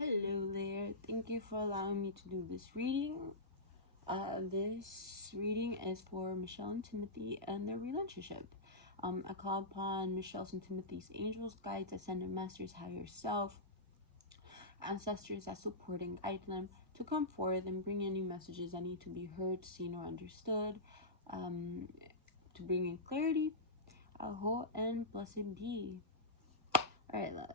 Hello there. Thank you for allowing me to do this reading. This reading is for Michelle and Timothy and their relationship. I call upon Michelle's and Timothy's angels, guides, ascended masters, higher self, ancestors that support and guide them to come forth and bring any messages that need to be heard, seen, or understood, to bring in clarity. Aho and blessed be. Alright, love.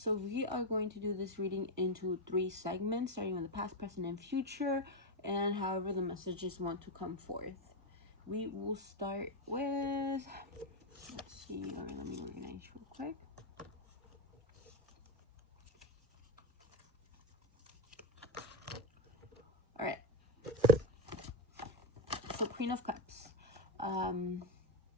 So we are going to do this reading into 3 segments, starting with the past, present, and future, and however the messages want to come forth. We will start with, let's see, let me organize real quick. All right. So Queen of Cups.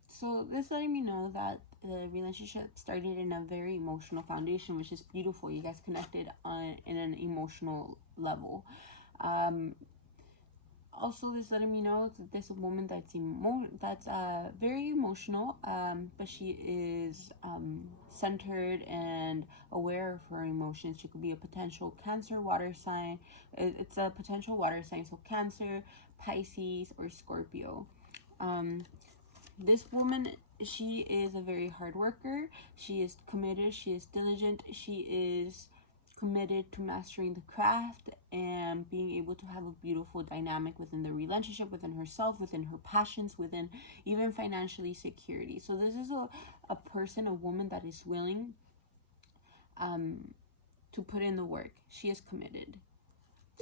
So this letting me know that the relationship started in a very emotional foundation, which is beautiful. You guys connected in an emotional level. Also, this letting me know that there's a woman that's very emotional, but she is centered and aware of her emotions. She could be a potential Cancer water sign. It's a potential water sign, so Cancer, Pisces, or Scorpio. This woman, she is a very hard worker. She is committed. She is diligent. She is committed to mastering the craft and being able to have a beautiful dynamic within the relationship, within herself, within her passions, within even financially security. So this is a person, a woman that is willing to put in the work. She is committed.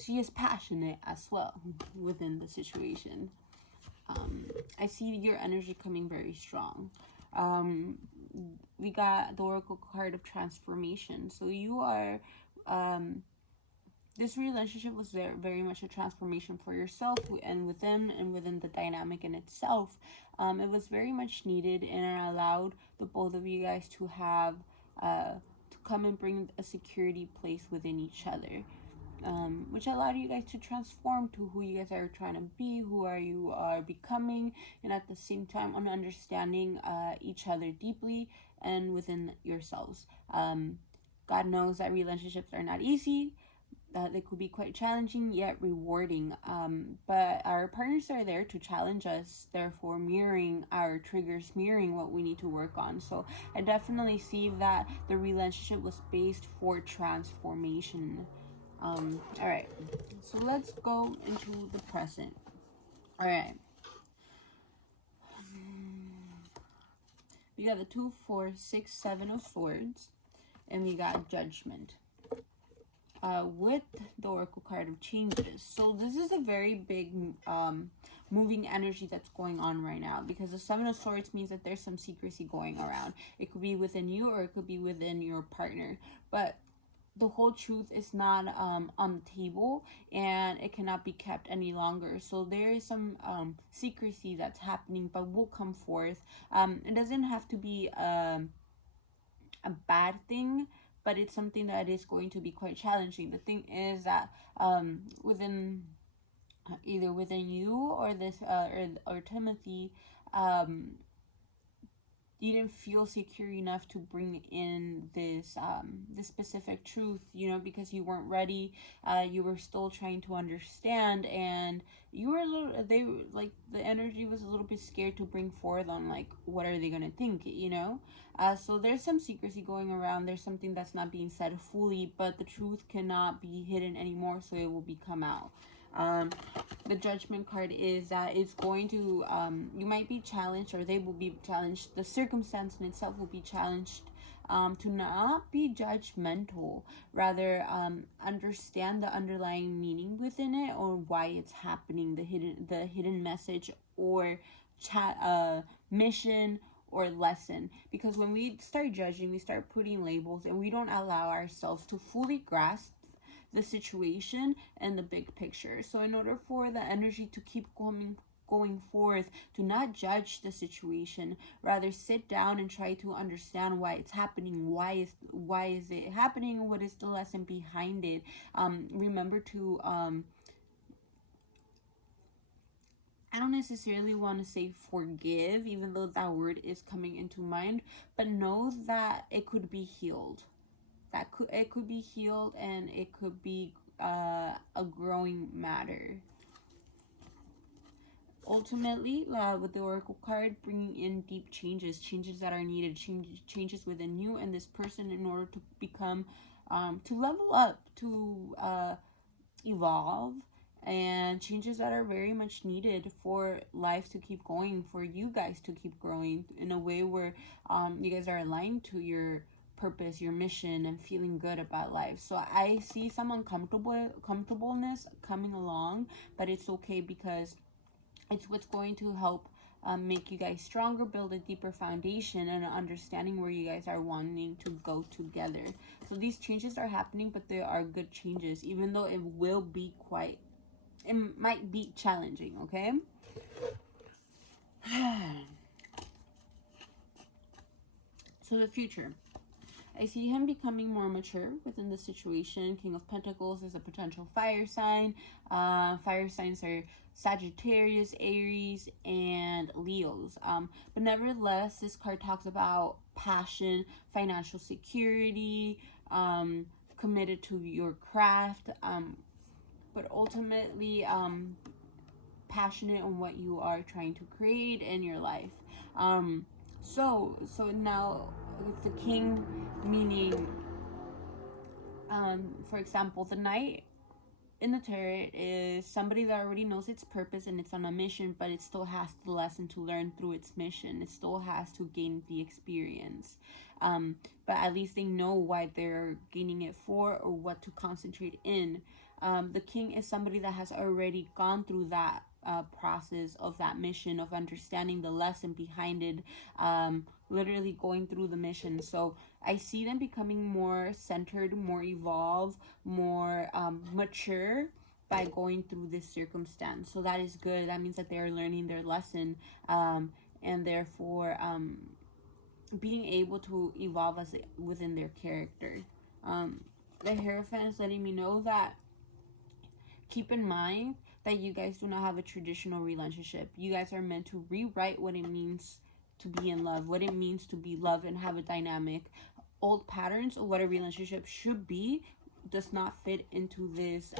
She is passionate as well within the situation. I see your energy coming very strong. We got the Oracle card of transformation. So you are, this relationship was very much a transformation for yourself and within the dynamic in itself. It was very much needed, and it allowed the both of you guys to have, to come and bring a security place within each other. Which allowed you guys to transform to who you guys are trying to be, who you are becoming, and at the same time on understanding each other deeply and within yourselves. God knows that relationships are not easy, that they could be quite challenging yet rewarding, but our partners are there to challenge us, therefore mirroring our triggers, mirroring what we need to work on. So I definitely see that the relationship was based for transformation. All right, so let's go into the present. All right, we got the 2, 4, 6, 7 of swords, and we got judgment. With the Oracle card of changes. So this is a very big moving energy that's going on right now, because the 7 of swords means that there's some secrecy going around. It could be within you or it could be within your partner, but the whole truth is not on the table, and it cannot be kept any longer. So there is some secrecy that's happening, but will come forth. It doesn't have to be a bad thing, but it's something that is going to be quite challenging. The thing is that within either within you or this or Timothy, you didn't feel secure enough to bring in this specific truth, because you weren't ready. You were still trying to understand, and you were the energy was a little bit scared to bring forth on, like, what are they gonna think, so there's some secrecy going around. There's something that's not being said fully, but the truth cannot be hidden anymore, so it will come out. The judgment card is that it's going to, you might be challenged, or they will be challenged. The circumstance in itself will be challenged, to not be judgmental, rather understand the underlying meaning within it, or why it's happening, the hidden message, or mission, or lesson. Because when we start judging, we start putting labels, and we don't allow ourselves to fully grasp the situation and the big picture. So in order for the energy to keep going forth, to not judge the situation, rather sit down and try to understand why it's happening. Why is it happening? What is the lesson behind it? Remember to I don't necessarily want to say forgive, even though that word is coming into mind, but know that it could be healed. that it could be healed, and it could be a growing matter. Ultimately, with the oracle card, bringing in deep changes that are needed, changes within you and this person in order to become, to level up, to evolve, and changes that are very much needed for life to keep going, for you guys to keep growing in a way where you guys are aligned to your purpose, your mission, and feeling good about life. So I see some comfortableness coming along, but it's okay, because it's what's going to help make you guys stronger, build a deeper foundation, and an understanding where you guys are wanting to go together. So these changes are happening, but they are good changes, even though it will be it might be challenging, okay? So the future. I see him becoming more mature within the situation. King of Pentacles is a potential fire sign. Fire signs are Sagittarius, Aries, and Leos. But nevertheless, this card talks about passion, financial security, committed to your craft, but ultimately passionate on what you are trying to create in your life. So now with the king, meaning, for example, the knight in the tarot is somebody that already knows its purpose and it's on a mission, but it still has the lesson to learn through its mission. It still has to gain the experience. But at least they know why they're gaining it for, or what to concentrate in. The king is somebody that has already gone through that process of that mission, of understanding the lesson behind it, literally going through the mission. So I see them becoming more centered, more evolved, more mature by going through this circumstance. So that is good. That means that they are learning their lesson, and therefore being able to evolve within their character. The Hierophant is letting me know that keep in mind that you guys do not have a traditional relationship. You guys are meant to rewrite what it means to be in love, what it means to be loved and have a dynamic. Old patterns of what a relationship should be does not fit into this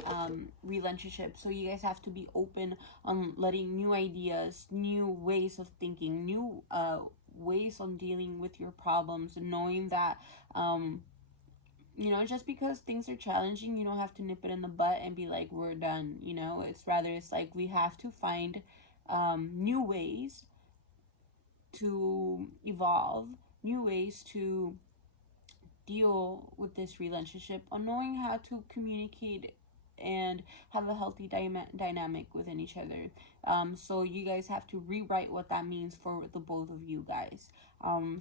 relationship. So you guys have to be open on letting new ideas, new ways of thinking, new ways on dealing with your problems, and knowing that just because things are challenging, you don't have to nip it in the butt and be like, we're done. It's like we have to find new ways to evolve, new ways to deal with this relationship, on knowing how to communicate and have a healthy dynamic within each other. So you guys have to rewrite what that means for the both of you guys.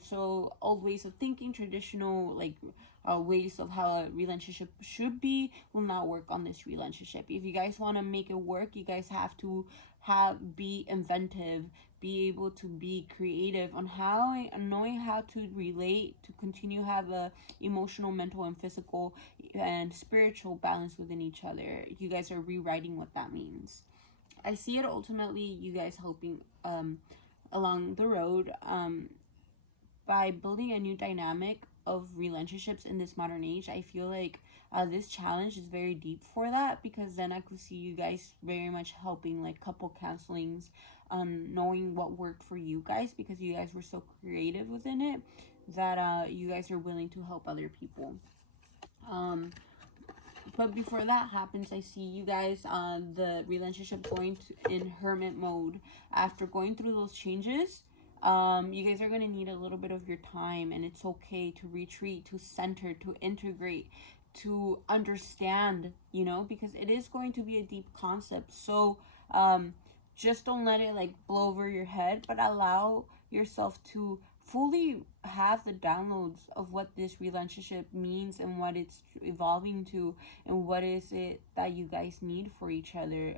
So old ways of thinking, traditional ways of how a relationship should be, will not work on this relationship. If you guys want to make it work, you guys have to be inventive, be able to be creative on knowing how to relate, to continue have a emotional, mental, and physical and spiritual balance within each other. You guys are rewriting what that means. I see it ultimately you guys helping along the road by building a new dynamic of relationships in this modern age. I feel like this challenge is very deep for that, because then I could see you guys very much helping like couple counselings, knowing what worked for you guys, because you guys were so creative within it that you guys are willing to help other people. But before that happens, I see you guys the relationship going in hermit mode. After going through those changes, you guys are going to need a little bit of your time, and it's okay to retreat, to center, to integrate, to understand, because it is going to be a deep concept. So just don't let it like blow over your head, but allow yourself to fully have the downloads of what this relationship means and what it's evolving to, and what is it that you guys need for each other.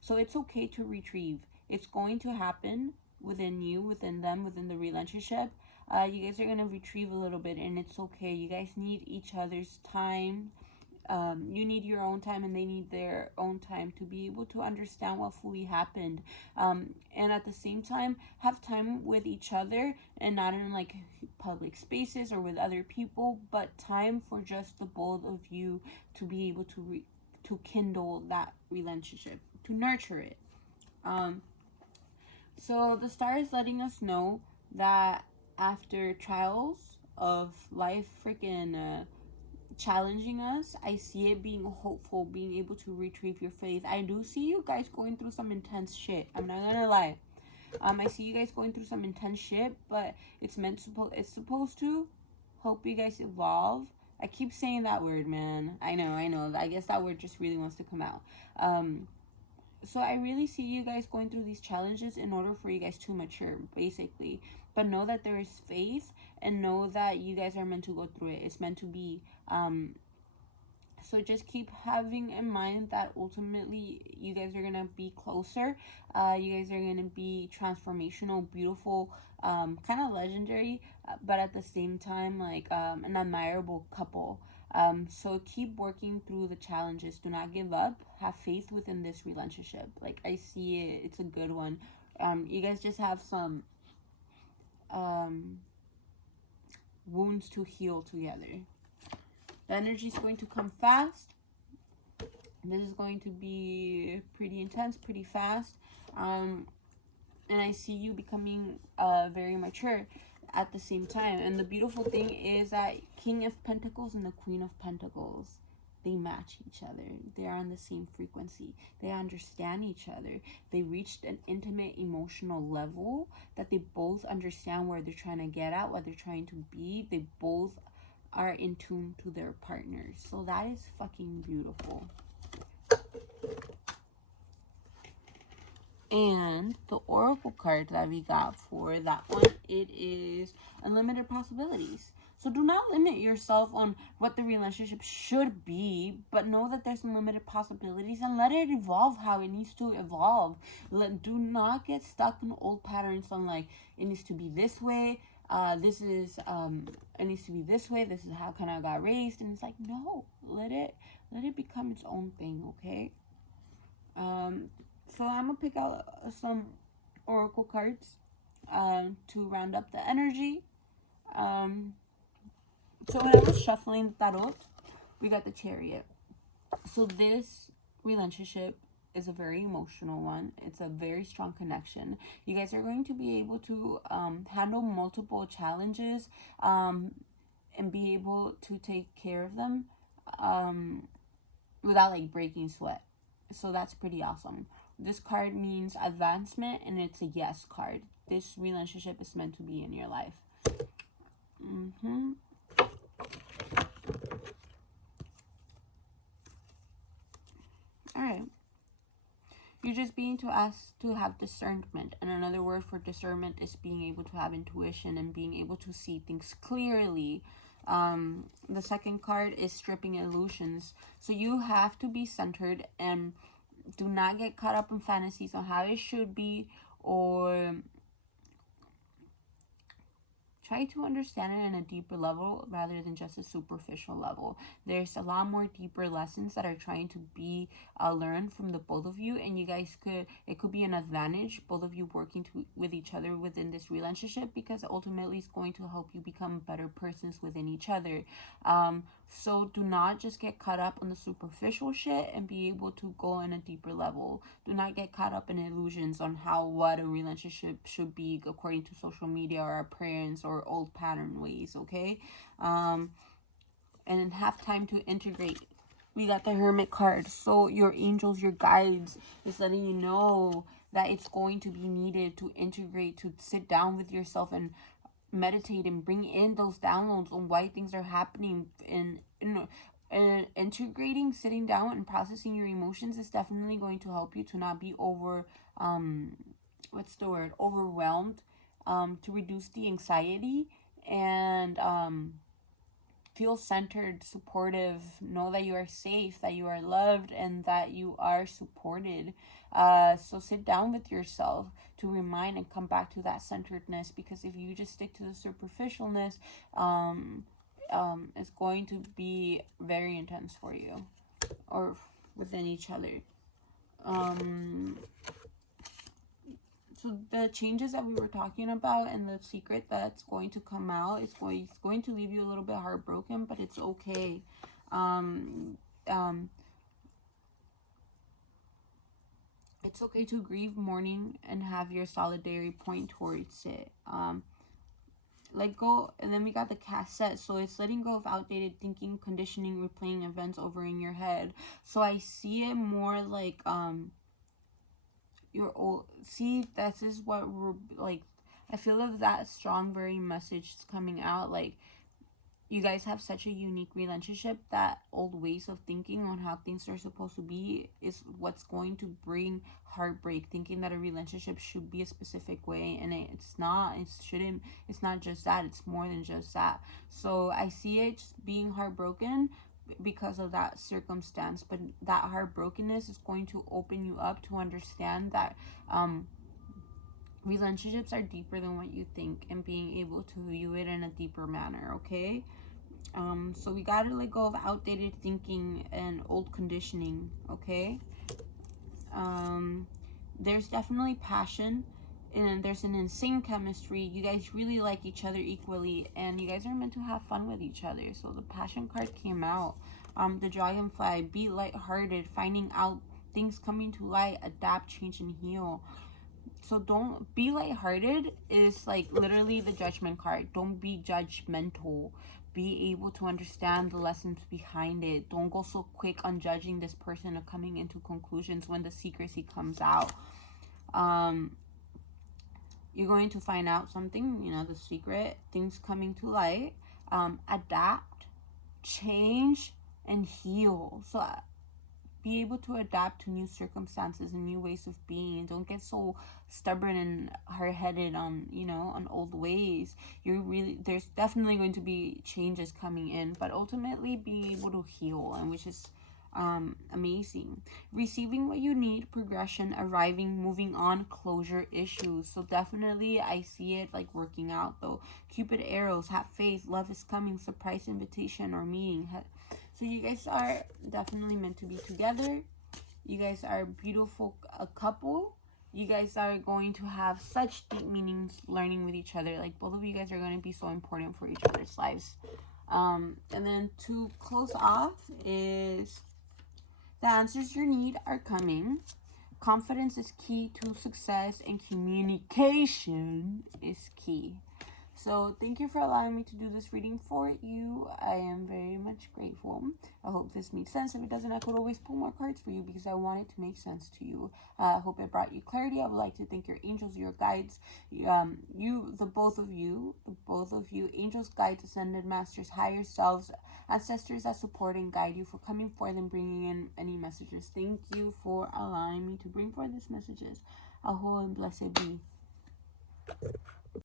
So it's okay to retrieve. It's going to happen within you, within them, within the relationship. You guys are going to retrieve a little bit, and it's okay. You guys need each other's time, You need your own time, and they need their own time to be able to understand what fully happened. And at the same time, have time with each other, and not in like public spaces or with other people, but time for just the both of you to be able to kindle that relationship, to nurture it. Um, so the star is letting us know that after trials of life freaking challenging us, I see it being hopeful, being able to retrieve your faith. I do see you guys going through some intense shit. I'm not gonna lie. I see you guys going through some intense shit, but it's supposed to help you guys evolve. I keep saying that word, man. I know. I guess that word just really wants to come out. So I really see you guys going through these challenges in order for you guys to mature, basically. But know that there is faith, and know that you guys are meant to go through it. It's meant to be. So just keep having in mind that ultimately you guys are gonna be closer. You guys are gonna be transformational, beautiful, kind of legendary, but at the same time like an admirable couple. So keep working through the challenges. Do not give up. Have faith within this relationship. Like I see it, it's a good one. You guys just have some wounds to heal together. The energy is going to come fast. This is going to be pretty intense, pretty fast. And I see you becoming very mature at the same time. And the beautiful thing is that King of Pentacles and the Queen of Pentacles, they match each other. They are on the same frequency. They understand each other. They reached an intimate emotional level that they both understand where they're trying to get at, what they're trying to be. They both are in tune to their partners. So that is fucking beautiful. And the oracle card that we got for that one, it is unlimited possibilities. So do not limit yourself on what the relationship should be, but know that there's unlimited possibilities, and let it evolve how it needs to evolve. Do not get stuck in old patterns on like it needs to be this way. It needs to be this way. This is how kind of got raised, and it's like no, let it become its own thing. Okay. So I'm gonna pick out some oracle cards to round up the energy. So when I was shuffling the tarot, we got the Chariot. So this relationship is a very emotional one. It's a very strong connection. You guys are going to be able to handle multiple challenges and be able to take care of them without like breaking sweat. So that's pretty awesome. This card means advancement, and it's a yes card. This relationship is meant to be in your life. All right. You're just being asked to have discernment. And another word for discernment is being able to have intuition and being able to see things clearly. The second card is stripping illusions. So you have to be centered and do not get caught up in fantasies on how it should be, or try to understand it in a deeper level rather than just a superficial level. There's a lot more deeper lessons that are trying to be learned from the both of you, and you guys it could be an advantage, both of you working with each other within this relationship, because ultimately it's going to help you become better persons within each other. So do not just get caught up on the superficial shit and be able to go on a deeper level. Do not get caught up in illusions on what a relationship should be according to social media or our parents or old pattern ways, okay? And then have time to integrate. We got the Hermit card. So your angels, your guides is letting you know that it's going to be needed to integrate, to sit down with yourself and meditate and bring in those downloads on why things are happening, and integrating, sitting down and processing your emotions is definitely going to help you to not be overwhelmed, to reduce the anxiety, and feel centered, supportive, know that you are safe, that you are loved, and that you are supported. So sit down with yourself to remind and come back to that centeredness, because if you just stick to the superficialness, is going to be very intense for you, or within each other. So the changes that we were talking about and the secret that's going to come out is going to leave you a little bit heartbroken, but it's okay. It's okay to grieve, mourning, and have your solidarity point towards it. Let go. And then we got the cassette, so it's letting go of outdated thinking, conditioning, replaying events over in your head. So I see it more like your old, see, this is what we're like, I feel like that strong very message is coming out. Like, you guys have such a unique relationship that old ways of thinking on how things are supposed to be is what's going to bring heartbreak. Thinking that a relationship should be a specific way, and it's not. It shouldn't. It's not just that. It's more than just that. So I see it just being heartbroken because of that circumstance, but that heartbrokenness is going to open you up to understand that relationships are deeper than what you think, and being able to view it in a deeper manner. Okay. So we gotta let go of outdated thinking and old conditioning. Okay. There's definitely passion, and there's an insane chemistry. You guys really like each other equally, and you guys are meant to have fun with each other. So the passion card came out. The dragonfly, be lighthearted, finding out things coming to light, adapt, change, and heal. So don't be lighthearted is like literally the judgment card. Don't be judgmental. Be able to understand the lessons behind it. Don't go so quick on judging this person or coming into conclusions when the secrecy comes out. You're going to find out something, you know, the secret, things coming to light. Adapt, change, and heal. So be able to adapt to new circumstances and new ways of being. Don't get so stubborn and hard-headed on, you know, on old ways. There's definitely going to be changes coming in, but ultimately be able to heal, and which is amazing. Receiving what you need, progression, arriving, moving on, closure, issues. So definitely I see it like working out though. Cupid arrows, have faith, love is coming, surprise invitation or meeting. So you guys are definitely meant to be together. You guys are a beautiful couple. You guys are going to have such deep meanings learning with each other. Like, both of you guys are going to be so important for each other's lives. And then to close off is the answers you need are coming. Confidence is key to success, and communication is key. So thank you for allowing me to do this reading for you. I am very much grateful. I hope this makes sense. If it doesn't, I could always pull more cards for you because I want it to make sense to you. I hope it brought you clarity. I would like to thank your angels, your guides, the both of you, angels, guides, ascended masters, higher selves, ancestors that support and guide you, for coming forth and bringing in any messages. Thank you for allowing me to bring forth these messages. Aho and blessed be.